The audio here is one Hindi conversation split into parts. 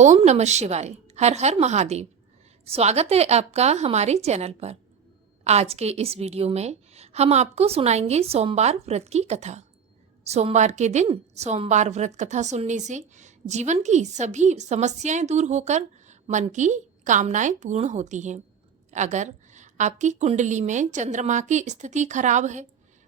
ओम नमः शिवाय। हर हर महादेव। स्वागत है आपका हमारे चैनल पर। आज के इस वीडियो में हम आपको सुनाएंगे सोमवार व्रत की कथा। सोमवार के दिन सोमवार व्रत कथा सुनने से जीवन की सभी समस्याएं दूर होकर मन की कामनाएं पूर्ण होती हैं। अगर आपकी कुंडली में चंद्रमा की स्थिति खराब है,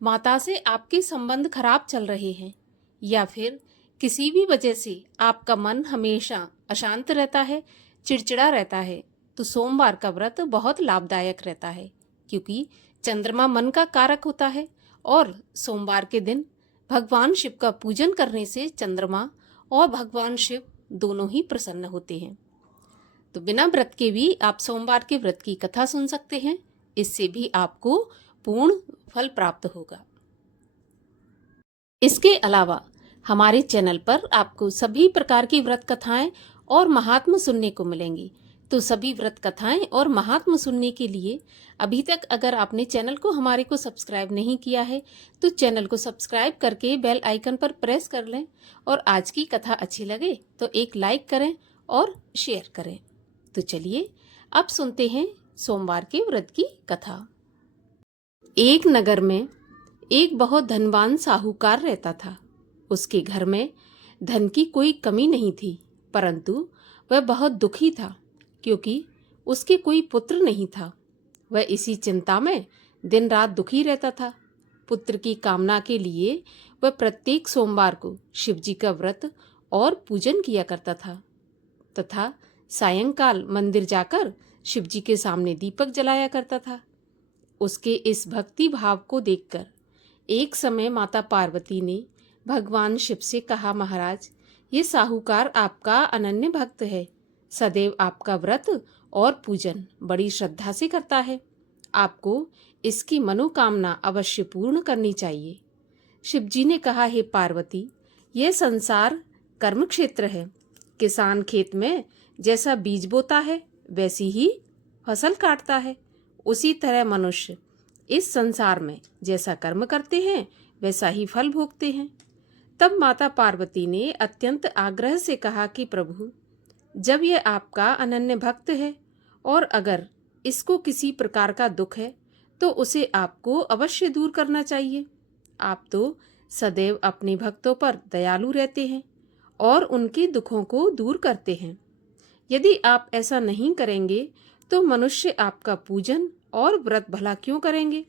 माता से आपके संबंध खराब चल रहे हैं या फिर किसी भी वजह से आपका मन हमेशा अशांत रहता है, चिड़चिड़ा रहता है, तो सोमवार का व्रत बहुत लाभदायक रहता है, क्योंकि चंद्रमा मन का कारक होता है और सोमवार के दिन भगवान शिव का पूजन करने से चंद्रमा और भगवान शिव दोनों ही प्रसन्न होते हैं। तो बिना व्रत के भी आप सोमवार के व्रत की कथा सुन सकते हैं। इससे भी आपको पूर्ण फल प्राप्त होगा। इसके अलावा हमारे चैनल पर आपको सभी प्रकार की व्रत कथाएं और महात्म सुनने को मिलेंगी। तो सभी व्रत कथाएं और महात्म सुनने के लिए अभी तक अगर आपने चैनल को हमारे को सब्सक्राइब नहीं किया है तो चैनल को सब्सक्राइब करके बेल आइकन पर प्रेस कर लें, और आज की कथा अच्छी लगे तो एक लाइक करें और शेयर करें। तो चलिए अब सुनते हैं सोमवार के व्रत की कथा। एक नगर में एक बहुत धनवान साहूकार रहता था। उसके घर में धन की कोई कमी नहीं थी, परंतु वह बहुत दुखी था क्योंकि उसके कोई पुत्र नहीं था। वह इसी चिंता में दिन रात दुखी रहता था। पुत्र की कामना के लिए वह प्रत्येक सोमवार को शिवजी का व्रत और पूजन किया करता था तथा सायंकाल मंदिर जाकर शिवजी के सामने दीपक जलाया करता था। उसके इस भक्ति भाव को देखकर एक समय माता पार्वती ने भगवान शिव से कहा, महाराज, ये साहूकार आपका अनन्य भक्त है, सदैव आपका व्रत और पूजन बड़ी श्रद्धा से करता है। आपको इसकी मनोकामना अवश्य पूर्ण करनी चाहिए। शिवजी ने कहा, हे पार्वती, यह संसार कर्म क्षेत्र है। किसान खेत में जैसा बीज बोता है वैसी ही फसल काटता है, उसी तरह मनुष्य इस संसार में जैसा कर्म करते हैं वैसा ही फल भोगते हैं। तब माता पार्वती ने अत्यंत आग्रह से कहा कि प्रभु, जब यह आपका अनन्य भक्त है और अगर इसको किसी प्रकार का दुख है तो उसे आपको अवश्य दूर करना चाहिए। आप तो सदैव अपने भक्तों पर दयालु रहते हैं और उनके दुखों को दूर करते हैं। यदि आप ऐसा नहीं करेंगे तो मनुष्य आपका पूजन और व्रत भला क्यों करेंगे।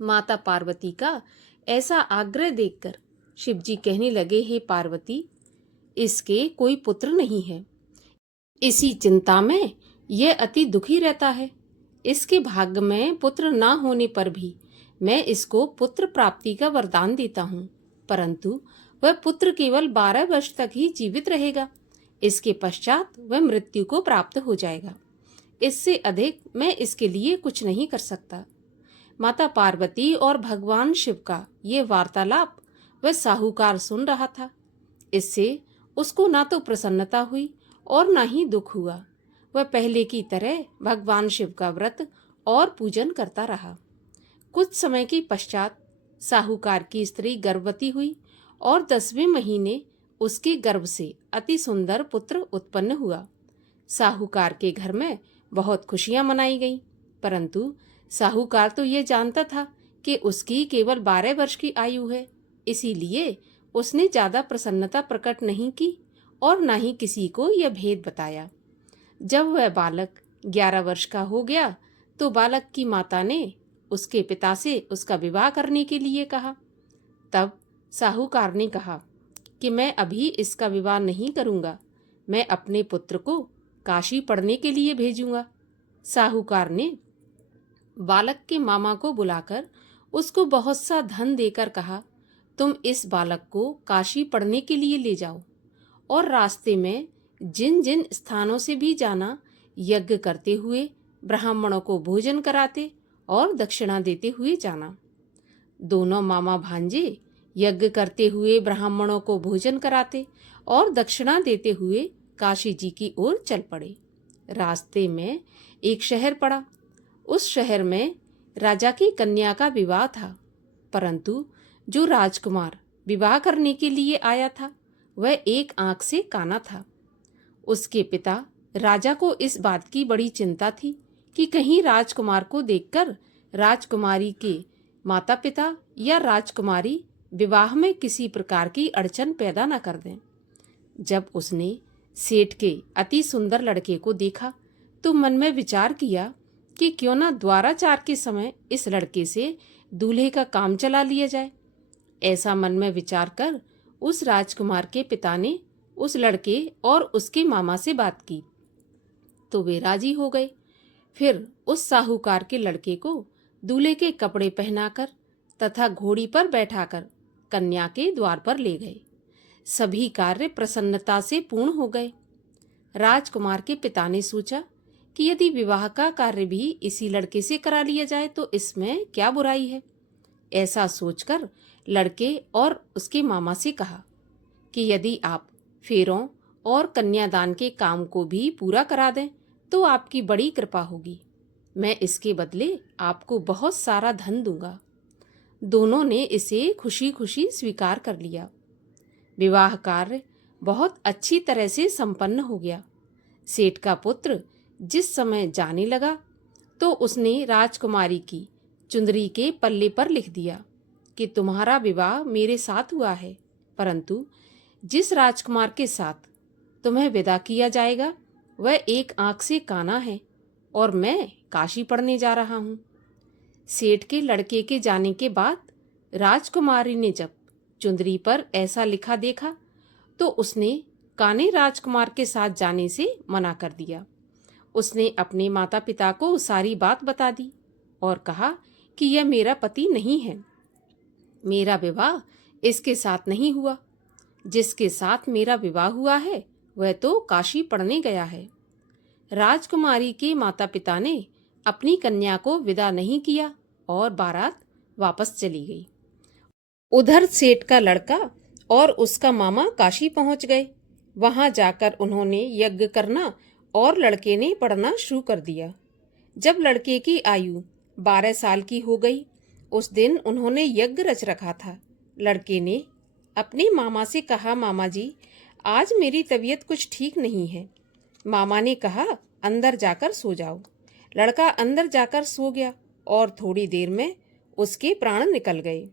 माता पार्वती का ऐसा आग्रह देखकर शिवजी कहने लगे, हे पार्वती, इसके कोई पुत्र नहीं है। इसी चिंता में यह अति दुखी रहता है। इसके भाग्य में पुत्र ना होने पर भी मैं इसको पुत्र प्राप्ति का वरदान देता हूँ, परंतु वह पुत्र केवल 12 वर्ष तक ही जीवित रहेगा। इसके पश्चात वह मृत्यु को प्राप्त हो जाएगा। इससे अधिक मैं इसके लिए कुछ नहीं कर सकता। माता पार्वती और भगवान शिव का ये वार्तालाप वह साहूकार सुन रहा था। इससे उसको ना तो प्रसन्नता हुई और ना ही दुख हुआ। वह पहले की तरह भगवान शिव का व्रत और पूजन करता रहा। कुछ समय के पश्चात साहूकार की स्त्री गर्भवती हुई और 10वें महीने उसके गर्भ से अति सुंदर पुत्र उत्पन्न हुआ। साहूकार के घर में बहुत खुशियां मनाई गईं, परंतु साहूकार तो ये जानता था कि उसकी केवल 12 वर्ष की आयु है, इसीलिए उसने ज्यादा प्रसन्नता प्रकट नहीं की और न ही किसी को यह भेद बताया। जब वह बालक 11 वर्ष का हो गया तो बालक की माता ने उसके पिता से उसका विवाह करने के लिए कहा। तब साहूकार ने कहा कि मैं अभी इसका विवाह नहीं करूंगा, मैं अपने पुत्र को काशी पढ़ने के लिए भेजूंगा। साहूकार ने बालक के मामा को बुलाकर उसको बहुत सा धन देकर कहा, तुम इस बालक को काशी पढ़ने के लिए ले जाओ और रास्ते में जिन जिन स्थानों से भी जाना, यज्ञ करते हुए ब्राह्मणों को भोजन कराते और दक्षिणा देते हुए जाना। दोनों मामा भांजे यज्ञ करते हुए ब्राह्मणों को भोजन कराते और दक्षिणा देते हुए काशी जी की ओर चल पड़े। रास्ते में एक शहर पड़ा। उस शहर में राजा की कन्या का विवाह था, परंतु जो राजकुमार विवाह करने के लिए आया था वह एक आंख से काना था। उसके पिता राजा को इस बात की बड़ी चिंता थी कि कहीं राजकुमार को देखकर राजकुमारी के माता पिता या राजकुमारी विवाह में किसी प्रकार की अड़चन पैदा न कर दें। जब उसने सेठ के अति सुंदर लड़के को देखा तो मन में विचार किया कि क्यों न द्वाराचार के समय इस लड़के से दूल्हे का काम चला लिया जाए। ऐसा मन में विचार कर उस राजकुमार के पिता ने उस लड़के और उसके मामा से बात की तो वे राजी हो गए। फिर उस साहूकार के लड़के को दूल्हे के कपड़े पहनाकर तथा घोड़ी पर बैठाकर कन्या के द्वार पर ले गए। सभी कार्य प्रसन्नता से पूर्ण हो गए। राजकुमार के पिता ने सोचा कि यदि विवाह का कार्य भी इसी लड़के से करा लिया जाए तो इसमें क्या बुराई है। ऐसा सोचकर लड़के और उसके मामा से कहा कि यदि आप फेरों और कन्यादान के काम को भी पूरा करा दें तो आपकी बड़ी कृपा होगी। मैं इसके बदले आपको बहुत सारा धन दूंगा। दोनों ने इसे खुशी खुशी स्वीकार कर लिया। विवाह कार्य बहुत अच्छी तरह से संपन्न हो गया। सेठ का पुत्र जिस समय जाने लगा तो उसने राजकुमारी की चुंदरी के पल्ले पर लिख दिया कि तुम्हारा विवाह मेरे साथ हुआ है, परंतु जिस राजकुमार के साथ तुम्हें विदा किया जाएगा वह एक आंख से काना है और मैं काशी पढ़ने जा रहा हूँ। सेठ के लड़के के जाने के बाद राजकुमारी ने जब चुंदरी पर ऐसा लिखा देखा तो उसने काने राजकुमार के साथ जाने से मना कर दिया। उसने अपने माता पिता को सारी बात बता दी और कहा कि यह मेरा पति नहीं है, मेरा विवाह इसके साथ नहीं हुआ। जिसके साथ मेरा विवाह हुआ है वह तो काशी पढ़ने गया है। राजकुमारी के माता पिता ने अपनी कन्या को विदा नहीं किया और बारात वापस चली गई। उधर सेठ का लड़का और उसका मामा काशी पहुंच गए। वहां जाकर उन्होंने यज्ञ करना और लड़के ने पढ़ना शुरू कर दिया। जब लड़के की आयु 12 साल की हो गई उस दिन उन्होंने यज्ञ रच रखा था। लड़के ने अपने मामा से कहा, मामा जी आज मेरी तबीयत कुछ ठीक नहीं है। मामा ने कहा अंदर जाकर सो जाओ। लड़का अंदर जाकर सो गया और थोड़ी देर में उसके प्राण निकल गए।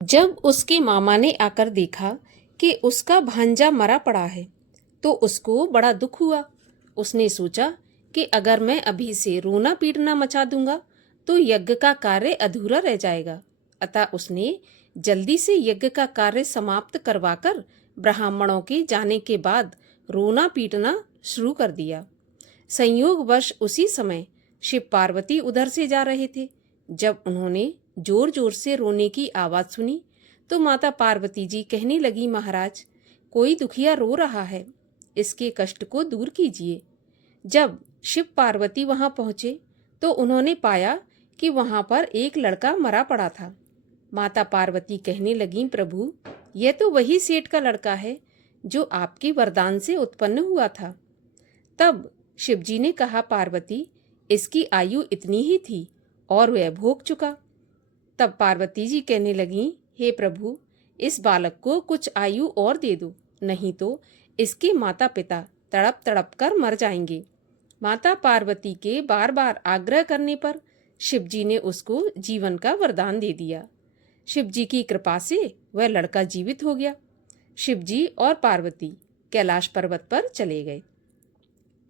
जब उसके मामा ने आकर देखा कि उसका भांजा मरा पड़ा है तो उसको बड़ा दुख हुआ। उसने सोचा कि अगर मैं अभी से रोना पीटना मचा दूंगा तो यज्ञ का कार्य अधूरा रह जाएगा। अतः उसने जल्दी से यज्ञ का कार्य समाप्त करवाकर ब्राह्मणों के जाने के बाद रोना पीटना शुरू कर दिया। संयोगवश उसी समय शिव पार्वती उधर से जा रहे थे। जब उन्होंने जोर जोर से रोने की आवाज सुनी तो माता पार्वती जी कहने लगी, महाराज कोई दुखिया रो रहा है, इसके कष्ट को दूर कीजिए। जब शिव पार्वती वहां पहुंचे तो उन्होंने पाया कि वहां पर एक लड़का मरा पड़ा था। माता पार्वती कहने लगी, प्रभु यह तो वही सेठ का लड़का है जो आपके वरदान से उत्पन्न हुआ था। तब शिवजी ने कहा, पार्वती इसकी आयु इतनी ही थी और वह भोग चुका। तब पार्वती जी कहने लगी, हे प्रभु इस बालक को कुछ आयु और दे दो, नहीं तो इसके माता पिता तड़प तड़प कर मर जाएंगे। माता पार्वती के बार बार आग्रह करने पर शिवजी ने उसको जीवन का वरदान दे दिया। शिवजी की कृपा से वह लड़का जीवित हो गया। शिवजी और पार्वती कैलाश पर्वत पर चले गए।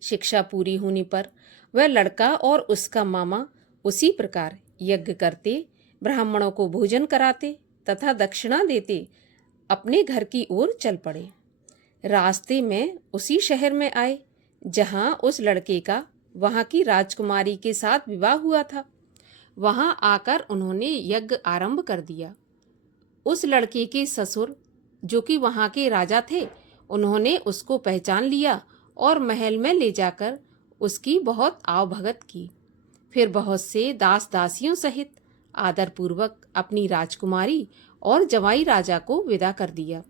शिक्षा पूरी होने पर वह लड़का और उसका मामा उसी प्रकार यज्ञ करते, ब्राह्मणों को भोजन कराते तथा दक्षिणा देते अपने घर की ओर चल पड़े। रास्ते में उसी शहर में आए जहां उस लड़के का वहां की राजकुमारी के साथ विवाह हुआ था। वहां आकर उन्होंने यज्ञ आरंभ कर दिया। उस लड़के के ससुर जो कि वहां के राजा थे, उन्होंने उसको पहचान लिया और महल में ले जाकर उसकी बहुत आवभगत की। फिर बहुत से दास दासियों सहित आदरपूर्वक अपनी राजकुमारी और जवाई राजा को विदा कर दिया।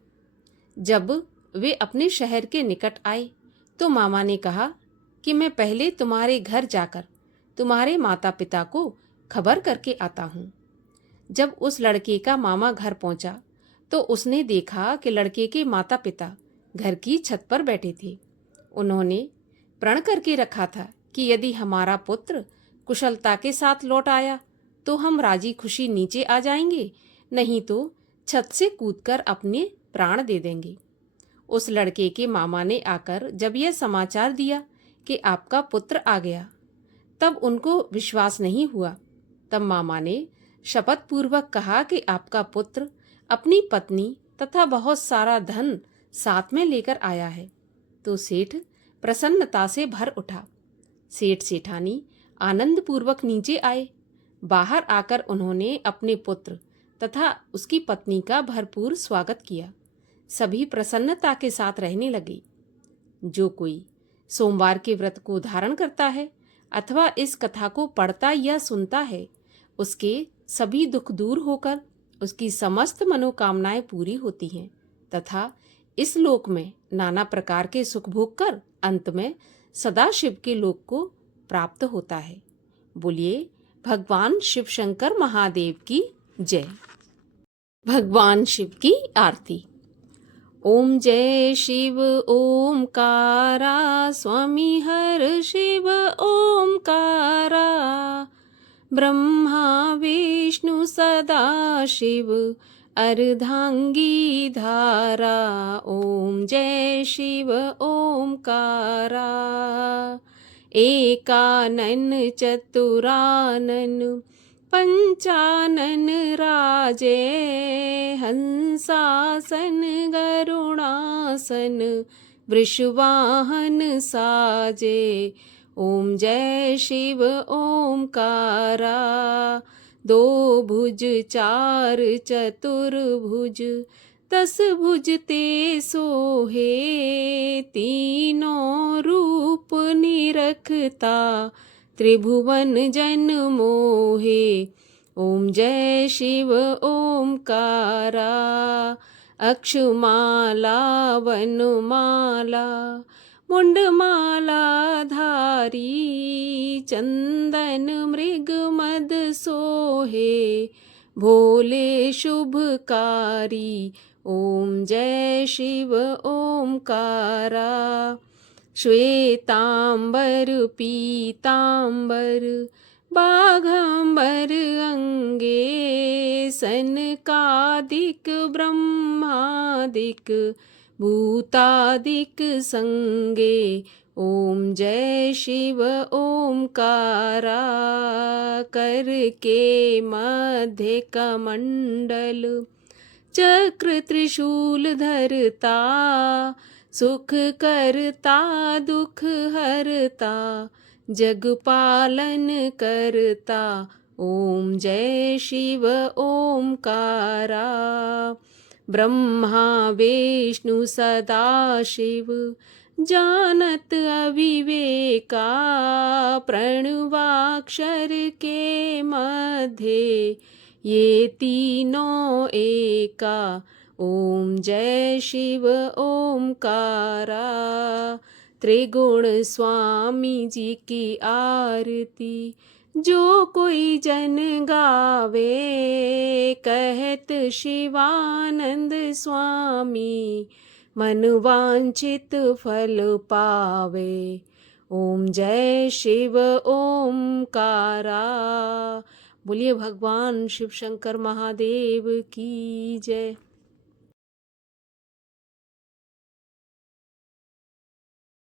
जब वे अपने शहर के निकट आए तो मामा ने कहा कि मैं पहले तुम्हारे घर जाकर तुम्हारे माता पिता को खबर करके आता हूँ। जब उस लड़के का मामा घर पहुंचा तो उसने देखा कि लड़के के माता पिता घर की छत पर बैठे थे। उन्होंने प्रण करके रखा था कि यदि हमारा पुत्र कुशलता के साथ लौट आया तो हम राजी खुशी नीचे आ जाएंगे, नहीं तो छत से कूदकर अपने प्राण दे देंगे। उस लड़के के मामा ने आकर जब यह समाचार दिया कि आपका पुत्र आ गया, तब उनको विश्वास नहीं हुआ। तब मामा ने शपथ पूर्वक कहा कि आपका पुत्र अपनी पत्नी तथा बहुत सारा धन साथ में लेकर आया है। तो सेठ प्रसन्नता से भर उठा। सेठ सेठानी आनंद पूर्वक नीचे आए। बाहर आकर उन्होंने अपने पुत्र तथा उसकी पत्नी का भरपूर स्वागत किया। सभी प्रसन्नता के साथ रहने लगे। जो कोई सोमवार के व्रत को धारण करता है अथवा इस कथा को पढ़ता या सुनता है, उसके सभी दुख दूर होकर उसकी समस्त मनोकामनाएं पूरी होती हैं तथा इस लोक में नाना प्रकार के सुख भोग कर अंत में सदाशिव के लोक को प्राप्त होता है। बोलिए भगवान शिव शंकर महादेव की जय। भगवान शिव की आरती। ओम जय शिव ओमकारा, स्वामी हर शिव ओमकारा। ब्रह्मा विष्णु सदा शिव, अर्धांगी धारा। ओम जय शिव ओमकारा। एकानन चतुरानन, पंचानन राजे। हंसासन गरुणासन, वृषवाहन साजे। ओम जय शिव ओमकारा। दो भुज चार चतुर्भुज, 10 भुज ते सोहे। तीनों रूप निरखता, त्रिभुवन जन मोहे। ओम जय शिव ओमकारा। अक्षमाला वनमाला, मुंडमाला धारी। चंदन मृग मद सोहे, भोले शुभकारी। ओम जय शिव ओमकारा। श्वेतांबर पीतांबर, बाघांबर अंगे। सनकादिक ब्रह्मादिक, भूतादिक संगे। ओम जय शिव ओमकारा। करके मध्य कमंडल, चक्र त्रिशूल धरता। सुख करता दुख हरता, जग पालन करता। ओम जय शिव ओमकारा। ब्रह्मा विष्णु सदा शिव, जानत अविवेका। प्रणवाक्षर के मध्य, ये तीनों एका। ओम जय शिव ओमकारा। त्रिगुण स्वामी जी की आरती, जो कोई जन गावे। कहत शिवानंद स्वामी, मन वांछित फल पावे। ओम जय शिव ओमकारा। बोलिए भगवान शिव शंकर महादेव की जय।